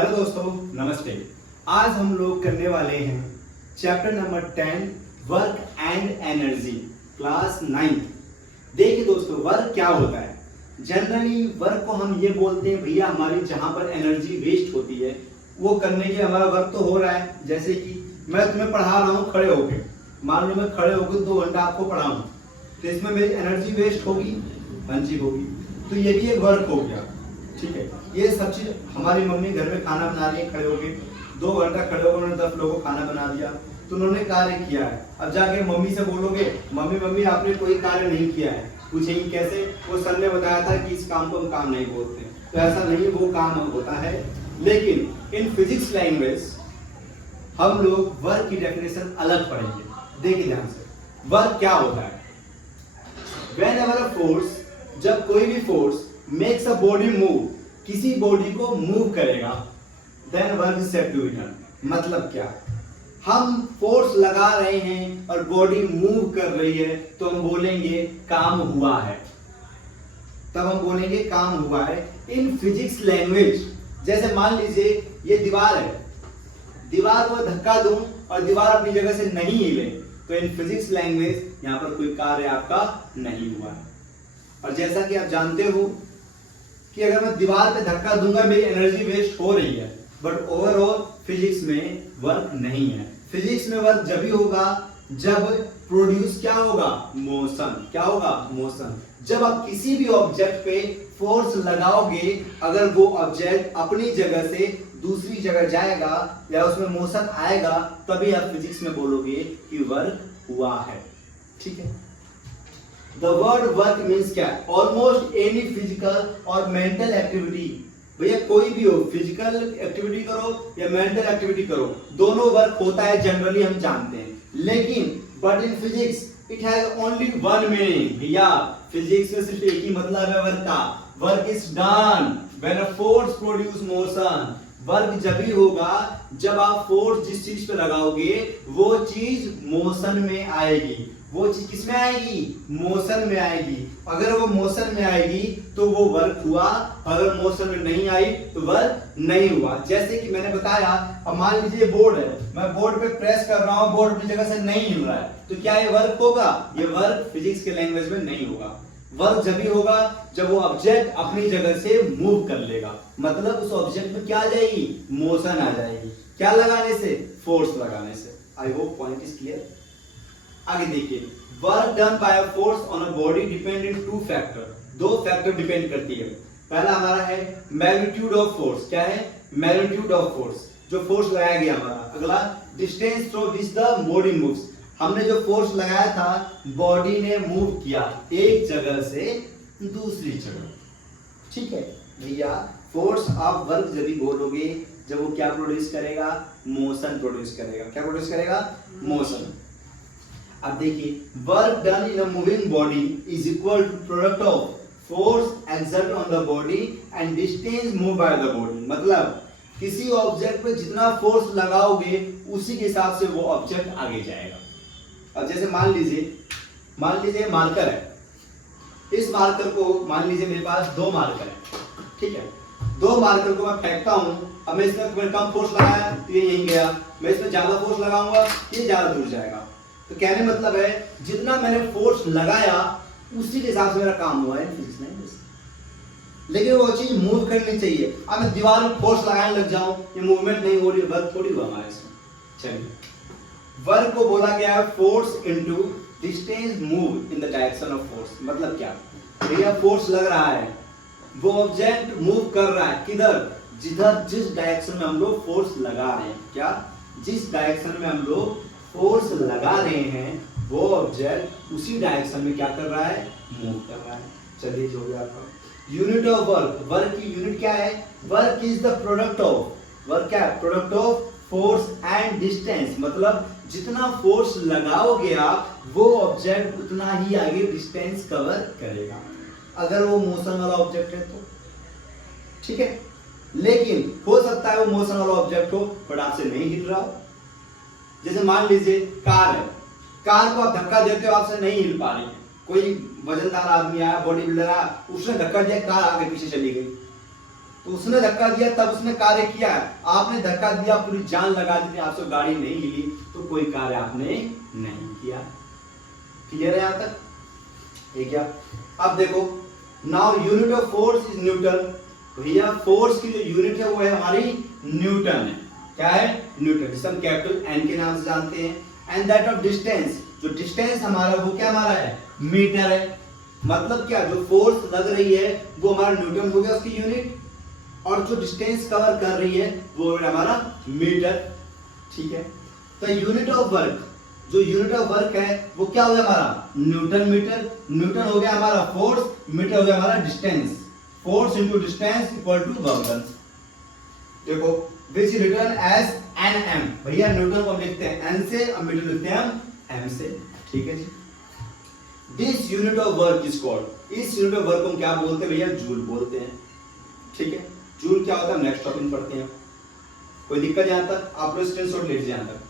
Hello दोस्तों, नमस्ते। आज हम लोग करने वाले हैं chapter number 10 work and energy, class 9th। देखिए दोस्तों, वर्क क्या होता है। जनरली वर्क को हम ये बोलते हैं, भैया हमारी जहां पर एनर्जी वेस्ट होती है वो करने के हमारा वर्क तो हो रहा है। जैसे कि मैं तुम्हें पढ़ा रहा हूँ खड़े होके, मान लो मैं खड़े होकर 2 घंटा आपको पढ़ाऊँ, तो इसमें मेरी एनर्जी वेस्ट होगी, हाँ जी होगी। तो ये भी एक वर्क हो गया, ठीक है। ये सब चीज हमारी मम्मी घर में खाना बना रही है, खड़े होके 2 घंटा खड़े होकर उन्होंने 10 लोगों को खाना बना दिया, तो उन्होंने कार्य किया है। अब जाके मम्मी से बोलोगे मम्मी आपने कोई कार्य नहीं किया है, पूछेंगी कैसे, वो सर ने बताया था कि इस काम को हम काम नहीं बोलते। तो ऐसा नहीं, वो काम होता है। लेकिन इन फिजिक्स लैंग्वेज हम लोग वर्क की डेफिनेशन अलग पढ़ेंगे। देखिए ध्यान से, वर्क क्या होता है। व्हेनेवर अ फोर्स, जब कोई भी force makes a body move, किसी बॉडी को मूव करेगा, then work is said to be done. मतलब क्या, हम फोर्स लगा रहे हैं और बॉडी मूव कर रही है तो हम बोलेंगे काम हुआ है, तब हम बोलेंगे काम हुआ है। इन फिजिक्स लैंग्वेज, जैसे मान लीजिए ये दीवार है, दीवार को धक्का दूं और दीवार अपनी जगह से नहीं हिले, तो इन फिजिक्स लैंग्वेज यहां पर कोई कार्य आपका नहीं हुआ है। और जैसा कि आप जानते हो कि अगर मैं दीवार पे धक्का दूंगा मेरी एनर्जी वेस्ट हो रही है, बट ओवरऑल फिजिक्स में वर्क नहीं है। फिजिक्स में वर्क जब भी होगा जब प्रोड्यूस क्या होगा, मोशन। क्या होगा, मोशन। जब आप किसी भी ऑब्जेक्ट पे फोर्स लगाओगे, अगर वो ऑब्जेक्ट अपनी जगह से दूसरी जगह जाएगा या उसमें मोशन आएगा, तभी आप फिजिक्स में बोलोगे कि वर्क हुआ है, ठीक है। The word work means क्या, ऑलमोस्ट एनी फिजिकल और मेंटल एक्टिविटी। भैया कोई भी हो, फिजिकल एक्टिविटी करो या मेंटल एक्टिविटी करो, दोनों वर्क होता है, जनरली हम जानते हैं। लेकिन but in physics it has only one meaning. भैया फिजिक्स में सिर्फ एक ही मतलब है वर्क का, work is done when a force produce motion. Work जब भी होगा जब आप फोर्स जिस चीज पे लगाओगे वो चीज मोशन में आएगी। वो चीज किसमें आएगी, मोशन में आएगी। अगर वो मोशन में आएगी तो वो वर्क हुआ, अगर मोशन में नहीं आई तो वर्क नहीं हुआ। जैसे कि मैंने बताया, अब मान लीजिए बोर्ड है, मैं बोर्ड पे प्रेस कर रहा हूं, बोर्ड अपनी जगह से नहीं हिल रहा है, तो क्या ये वर्क होगा, ये वर्क फिजिक्स के लैंग्वेज में नहीं होगा। वर्क जब भी होगा जब वो ऑब्जेक्ट अपनी जगह से मूव कर लेगा, मतलब उस ऑब्जेक्ट में क्या आ जाएगी, मोशन आ जाएगी। क्या लगाने से, फोर्स लगाने से। I hope point is clear. आगे देखिए, work done by a force on a body depend in 2 factor. 2 factor depend करती है। पहला हमारा है मैग्नीट्यूड ऑफ फोर्स। क्या है, मैग्नीट्यूड ऑफ फोर्स, जो फोर्स लगाया गया हमारा। अगला distance through which the body moves, हमने जो फोर्स लगाया था बॉडी ने मूव किया एक जगह से दूसरी जगह, ठीक है। भैया फोर्स आप वर्क जब भी बोलोगे जब वो क्या प्रोड्यूस करेगा, मोशन प्रोड्यूस करेगा। क्या प्रोड्यूस करेगा, मोशन। अब देखिए, work done in a moving body is equal to product of force exert on the body and distance move by the body. मतलब किसी ऑब्जेक्ट पे जितना फोर्स लगाओगे उसी के हिसाब से वो ऑब्जेक्ट आगे जाएगा। अब जैसे मान लीजिए मार्कर है, इस मार्कर को मान लीजिए मेरे पास 2 मार्कर है, ठीक है। 2 मार्कर को मैं फेंकता हूं, अब मैं इसमें कम फोर्स लगाया तो ये यहीं गया, मैं इसमें ज्यादा फोर्स लगाऊंगा ये ज्यादा दूर जाएगा। तो कहने मतलब है जितना मैंने फोर्स लगाया उसी के हिसाब से मेरा काम हुआ है फिजिक्स में। लेकिन वो चीज मूव करनी चाहिए। अब मैं दीवार में फोर्स लगाने लग जाऊं, ये मूवमेंट नहीं हो रही, वर्क थोड़ी हुआ हमारे इसमें। चलिए, वर्क को बोला गया है force into distance move in the direction of force. मतलब क्या, भैया फोर्स लग रहा है, वो ऑब्जेक्ट मूव कर रहा है किधर, जिस डायरेक्शन में हम लोग फोर्स लगा रहे हैं। क्या, जिस डायरेक्शन में हम लोग फोर्स लगा रहे हैं वो ऑब्जेक्ट उसी डायरेक्शन में क्या कर रहा है, मूव कर रहा है। चलिए, जो भी आपका यूनिट ऑफ वर्क, वर्क की यूनिट क्या है, work is the product of, work क्या है, product of force and distance. मतलब जितना फोर्स लगाओगे आप वो ऑब्जेक्ट उतना ही आगे डिस्टेंस कवर करेगा, अगर वो मोशन वाला ऑब्जेक्ट है तो, ठीक है। लेकिन हो सकता है वो मोशन वाला ऑब्जेक्ट हो बट आपसे नहीं हिल रहा हो। जैसे मान लीजिए कार है, कार को आप धक्का देते हो आपसे नहीं हिल पा रही है, कोई वजनदार आदमी आया, बॉडी बिल्डर आया, उसने धक्का दिया, कार आगे पीछे चली गई, तो उसने धक्का दिया तब उसने कार्य किया है। आपने धक्का दिया, पूरी जान लगा दी, आपसे गाड़ी नहीं हिली तो कोई कार्य आपने नहीं किया। क्लियर है यहां तक? ठीक है। अब देखो, now unit of force is Newton. भैया फोर्स की जो यूनिट है वो है हमारी न्यूटन है। क्या है? न्यूटन, जिसे हम कैपिटल एन के नाम से जानते हैं। एंड दैट ऑफ डिस्टेंस, जो डिस्टेंस हमारा वो क्या हमारा है? मीटर है। मतलब क्या, जो फोर्स लग रही है वो हमारा न्यूटन हो गया उसकी यूनिट, और जो डिस्टेंस कवर कर रही है वो है हमारा मीटर। ठीक है। तो यूनिट ऑफ वर्क, जो यूनिट ऑफ वर्क है वो क्या हो गया हमारा? Newton metre. न्यूटन हो गया हमारा फोर्स, मीटर हो गया हमारा distance. Force into distance equal to work done. देखो, which written as N M. भैया न्यूटन को हम लिखते हैं एन से, और मीटर लिखते हैं हम एम से। ठीक है जी। This unit of work is called, इस यूनिट ऑफ वर्क को हम क्या बोलते हैं भैया? जूल बोलते हैं। ठीक है। जूल क्या होता है? नेक्स्ट टॉपिक पढ़ते हैं। कोई दिक्कत यहां तक? आप लोग स्क्रीनशॉट ले लीजिए यहां तक।